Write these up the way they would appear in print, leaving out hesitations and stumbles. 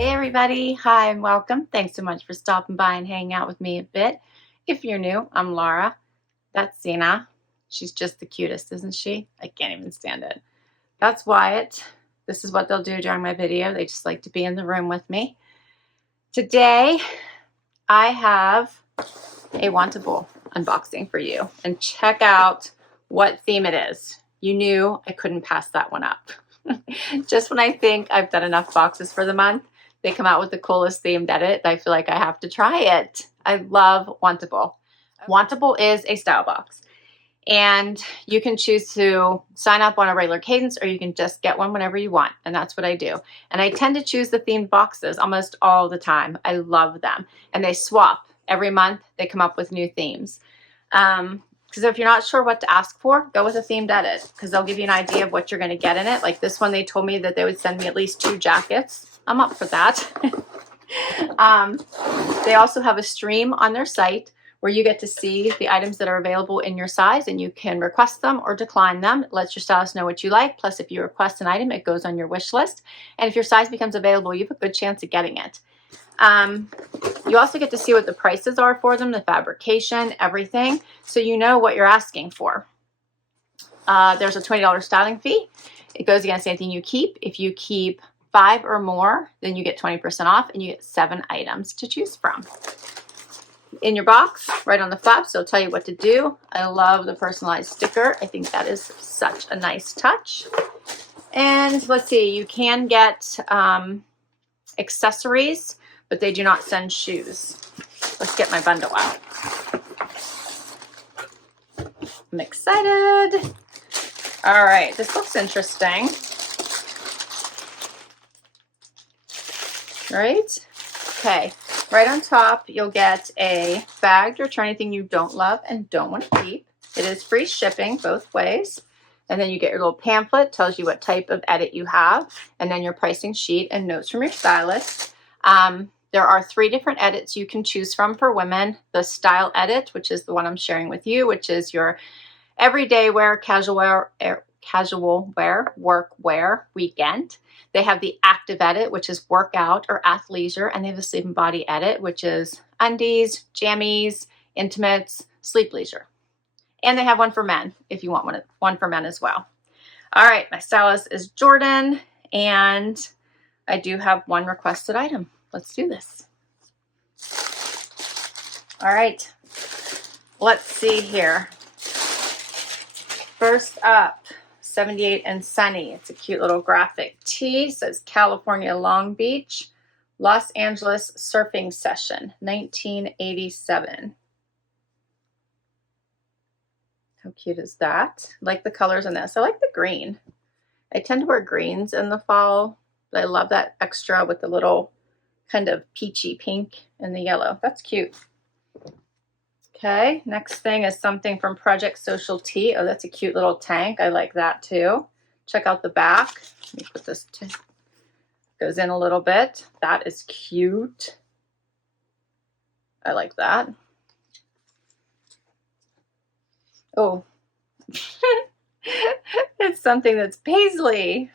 Hey everybody, hi and welcome. Thanks so much for stopping by and hanging out with me a bit. If you're new, I'm Laura. That's Zena. She's just the cutest, isn't she? I can't even stand it. That's Wyatt. This is what they'll do during my video. They just like to be in the room with me. Today, I have a Wantable unboxing for you. And check out what theme it is. You knew I couldn't pass that one up. Just when I think I've done enough boxes for the month, they come out with the coolest themed edit. I feel like I have to try it. I love Wantable. Wantable is a style box. And you can choose to sign up on a regular cadence, or you can just get one whenever you want. And that's what I do. And I tend to choose the themed boxes almost all the time. I love them. And they swap. Every month, they come up with new themes. Because if you're not sure what to ask for, go with a themed edit, because they'll give you an idea of what you're going to get in it. Like this one, they told me that they would send me at least 2 jackets. I'm up for that. They also have a stream on their site where you get to see the items that are available in your size, and you can request them or decline them. It lets your stylist know what you like. Plus, if you request an item, it goes on your wish list. And if your size becomes available, you have a good chance of getting it. You also get to see what the prices are for them, the fabrication, everything, so you know what you're asking for. There's a $20 styling fee. It goes against anything you keep. If you keep 5 or more, then you get 20% off, and you get 7 items to choose from. In your box, right on the flaps, they'll tell you what to do. I love the personalized sticker. I think that is such a nice touch. And let's see, you can get accessories, but they do not send shoes. Let's get my bundle out. I'm excited. All right, this looks interesting. Right? Okay, right on top, you'll get a bag to return anything you don't love and don't want to keep. It is free shipping both ways. And then you get your little pamphlet, tells you what type of edit you have, and then your pricing sheet and notes from your stylist. There are 3 different edits you can choose from for women. The style edit, which is the one I'm sharing with you, which is your everyday wear, casual wear, work wear, weekend. They have the active edit, which is workout or athleisure, and they have the sleep and body edit, which is undies, jammies, intimates, sleep leisure. And they have one for men if you want one for men as well. All right, my stylist is Jordan, and I do have one requested item. Let's do this. All right, let's see here. First up, 78 and Sunny. It's a cute little graphic tee. It says California Long Beach, Los Angeles Surfing Session, 1987. How cute is that? I like the colors in this. I like the green. I tend to wear greens in the fall, but I love that extra with the little kind of peachy pink and the yellow. That's cute. Okay, next thing is something from Project Social Tee. Oh, that's a cute little tank. I like that too. Check out the back. Let me put this, goes in a little bit. That is cute. I like that. Oh, it's something that's Paisley.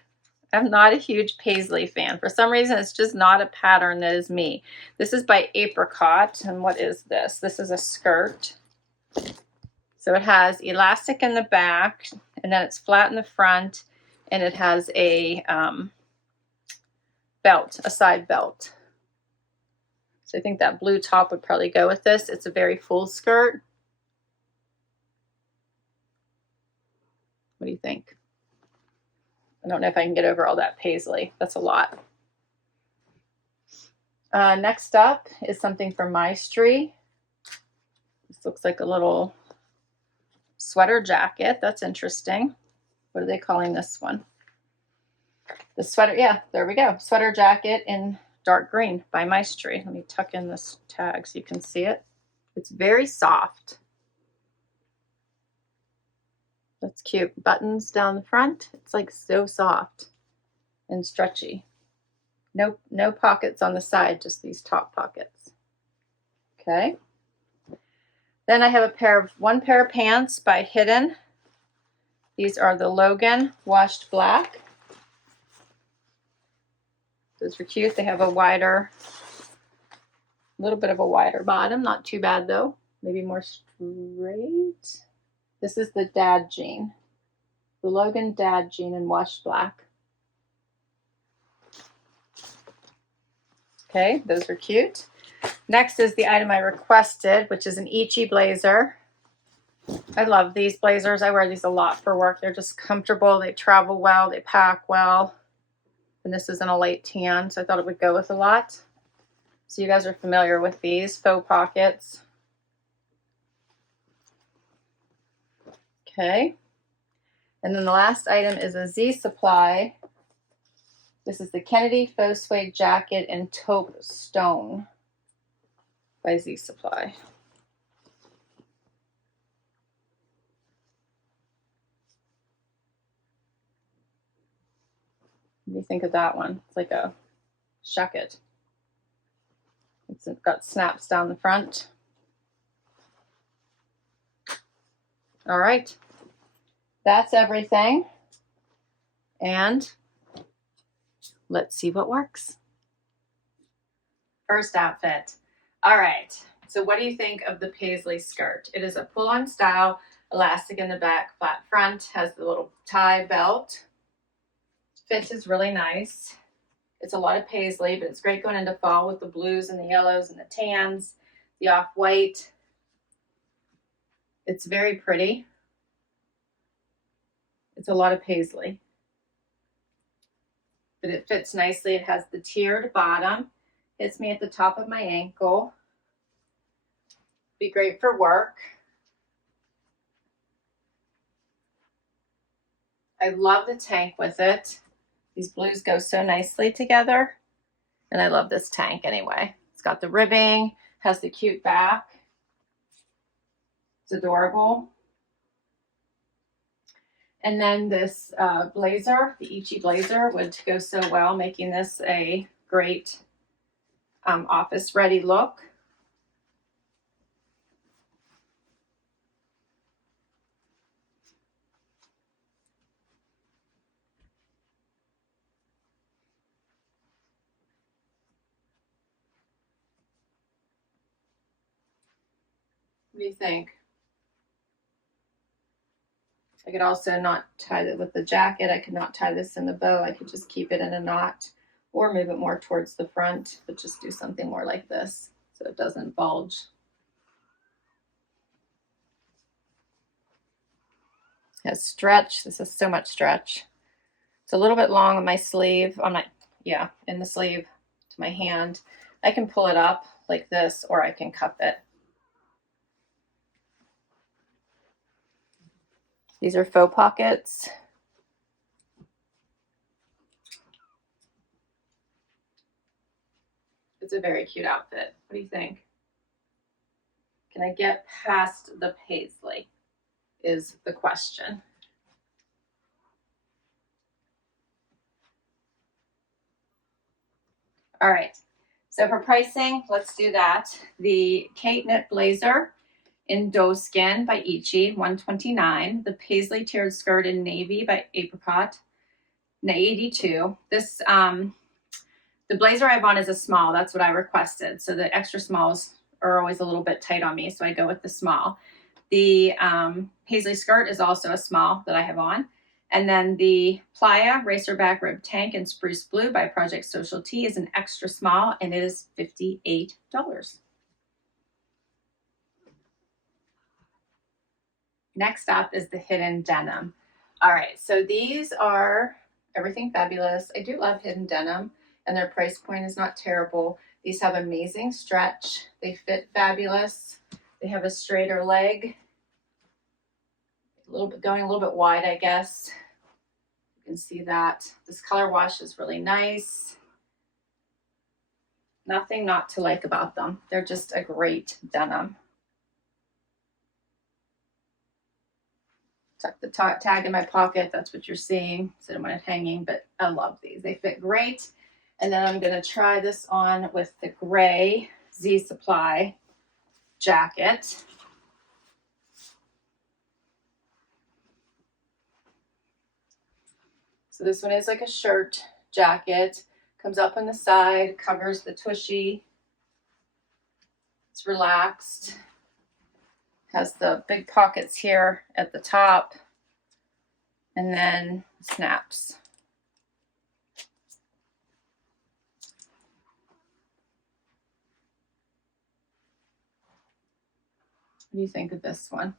I'm not a huge Paisley fan. For some reason, it's just not a pattern that is me. This is by Apricot. And what is this? This is a skirt. So it has elastic in the back, and then it's flat in the front, and it has a belt, a side belt. So I think that blue top would probably go with this. It's a very full skirt. What do you think? I don't know if I can get over all that Paisley. That's a lot. Next up is something from Maestri. This looks like a little sweater jacket. That's interesting. What are they calling this one? The sweater, yeah, there we go. Sweater jacket in dark green by Maestri. Let me tuck in this tag so you can see it. It's very soft. That's cute. Buttons down the front. It's like so soft and stretchy. No pockets on the side, just these top pockets. Okay. Then I have one pair of pants by Hidden. These are the Logan washed black. Those are cute. They have a little bit of a wider bottom. Not too bad though. Maybe more straight. This is the dad jean. The Logan dad jean in washed black. Okay, those are cute. Next is the item I requested, which is an Ichi blazer. I love these blazers. I wear these a lot for work. They're just comfortable. They travel well. They pack well. And this is in a light tan, so I thought it would go with a lot. So you guys are familiar with these faux pockets. Okay. And then the last item is a Z Supply. This is the Kennedy Faux Suede Jacket in Taupe Stone by Z Supply. What do you think of that one? It's like a jacket. It's got snaps down the front. All right, that's everything. And let's see what works. First outfit. All right, so what do you think of the Paisley skirt? It is a pull-on style, elastic in the back, flat front, has the little tie belt. Fit is really nice. It's a lot of Paisley, but it's great going into fall with the blues and the yellows and the tans, the off-white. It's very pretty. It's a lot of Paisley, but it fits nicely. It has the tiered bottom. Hits me at the top of my ankle. Be great for work. I love the tank with it. These blues go so nicely together. And I love this tank anyway. It's got the ribbing, has the cute back. It's adorable. And then this blazer, the Ichi blazer, would go so well, making this a great office ready look. What do you think? I could also not tie it with the jacket. I could not tie this in the bow. I could just keep it in a knot or move it more towards the front, but just do something more like this so it doesn't bulge. It has stretch. This is so much stretch. It's a little bit long on my sleeve, in the sleeve to my hand. I can pull it up like this, or I can cuff it. These are faux pockets. It's a very cute outfit. What do you think? Can I get past the Paisley is the question. All right, so for pricing, let's do that. The Kate knit blazer in doeskin by Ichi, $129. The Paisley tiered skirt in navy by Apricot, $82. This the blazer I have on is a small. That's what I requested. So the extra smalls are always a little bit tight on me, so I go with the small. The Paisley skirt is also a small that I have on. And then the Playa Racerback Rib Tank in Spruce Blue by Project Social T is an extra small, and it is $58. Next up is the hidden denim. All right, so these are everything fabulous. I do love hidden denim, and their price point is not terrible. These have amazing stretch. They fit fabulous. They have a straighter leg, going a little bit wide, I guess. You can see that. This color wash is really nice. Nothing not to like about them. They're just a great denim. Tuck the tag in my pocket. That's what you're seeing. So I don't want it hanging, but I love these. They fit great. And then I'm going to try this on with the gray Z Supply jacket. So this one is like a shirt jacket. Comes up on the side, covers the tushy. It's relaxed. Has the big pockets here at the top, and then snaps. What do you think of this one?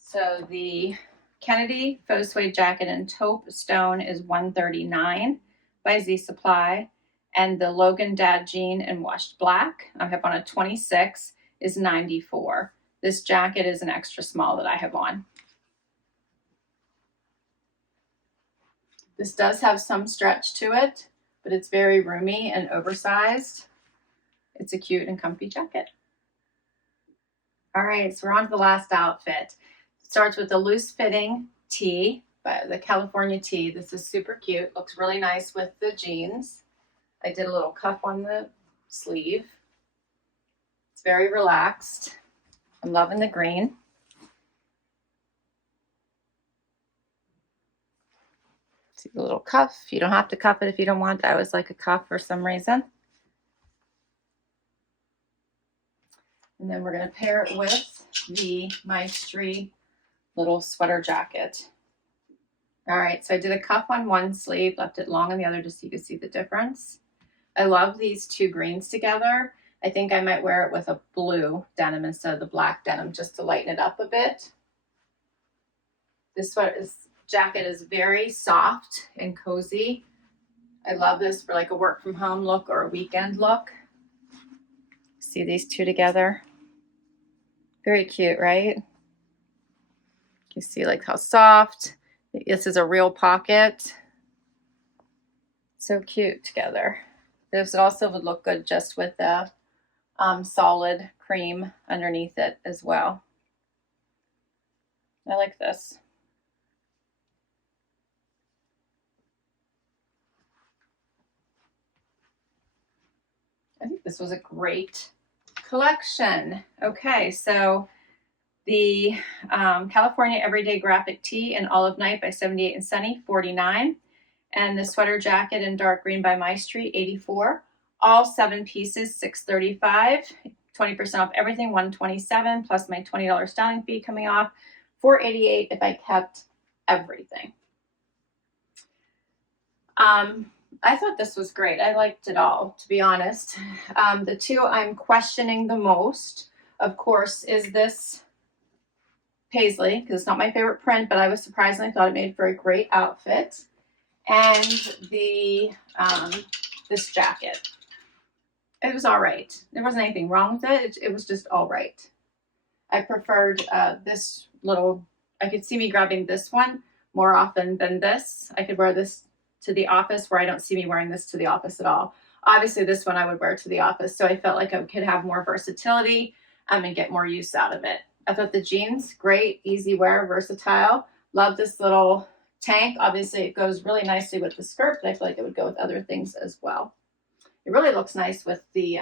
So the Kennedy Faux Suede jacket in taupe stone is $139 by Z Supply, and the Logan dad jean in washed black, I have on a 26, is $94. This jacket is an extra small that I have on. This does have some stretch to it, but it's very roomy and oversized. It's a cute and comfy jacket. All right, so we're on to the last outfit. It starts with a loose fitting tee, by the California tee. This is super cute. Looks really nice with the jeans. I did a little cuff on the sleeve. It's very relaxed. I'm loving the green. See the little cuff. You don't have to cuff it if you don't want. I always like a cuff for some reason. And then we're going to pair it with the Maestri little sweater jacket. All right, so I did a cuff on one sleeve, left it long on the other just so you can see the difference. I love these two greens together. I think I might wear it with a blue denim instead of the black denim just to lighten it up a bit. This jacket is very soft and cozy. I love this for like a work from home look or a weekend look. See these two together? Very cute, right? You see like how soft. This is a real pocket. So cute together. This also would look good just with a solid cream underneath it as well. I like this. I think this was a great collection. Okay, so the California Everyday Graphic Tee in Olive Night by 78 and Sunny, $49. And the sweater jacket in dark green by Maestri, $84. All 7 pieces, $635. 20% off everything, $127, plus my $20 styling fee coming off, $488 if I kept everything. I thought this was great. I liked it all, to be honest. The two I'm questioning the most, of course, is this Paisley, because it's not my favorite print, but I was surprised and I thought it made for a great outfit. And the this jacket. It was all right. There wasn't anything wrong with it. It was just all right. I preferred this little, I could see me grabbing this one more often than this. I could wear this to the office where I don't see me wearing this to the office at all. Obviously this one I would wear to the office, so I felt like I could have more versatility and get more use out of it. I thought the jeans, great, easy wear, versatile. Love this little tank. Obviously it goes really nicely with the skirt, but I feel like it would go with other things as well. It really looks nice with the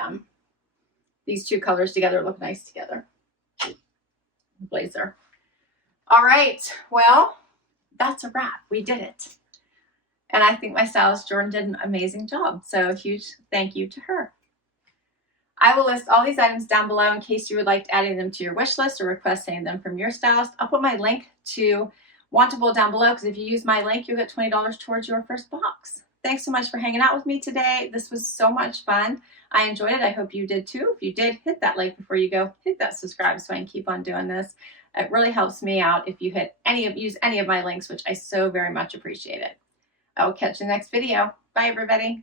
these two colors together, look nice together. Blazer. All right, well, that's a wrap. We did it. And I think my stylist Jordan did an amazing job. So a huge thank you to her. I will list all these items down below in case you would like adding them to your wish list or request any of them from your stylist. I'll put my link to Wantable down below because if you use my link, you'll get $20 towards your first box. Thanks so much for hanging out with me today. This was so much fun. I enjoyed it. I hope you did too. If you did, hit that like before you go. Hit that subscribe so I can keep on doing this. It really helps me out if you use any of my links, which I so very much appreciate it. I will catch you in the next video. Bye, everybody.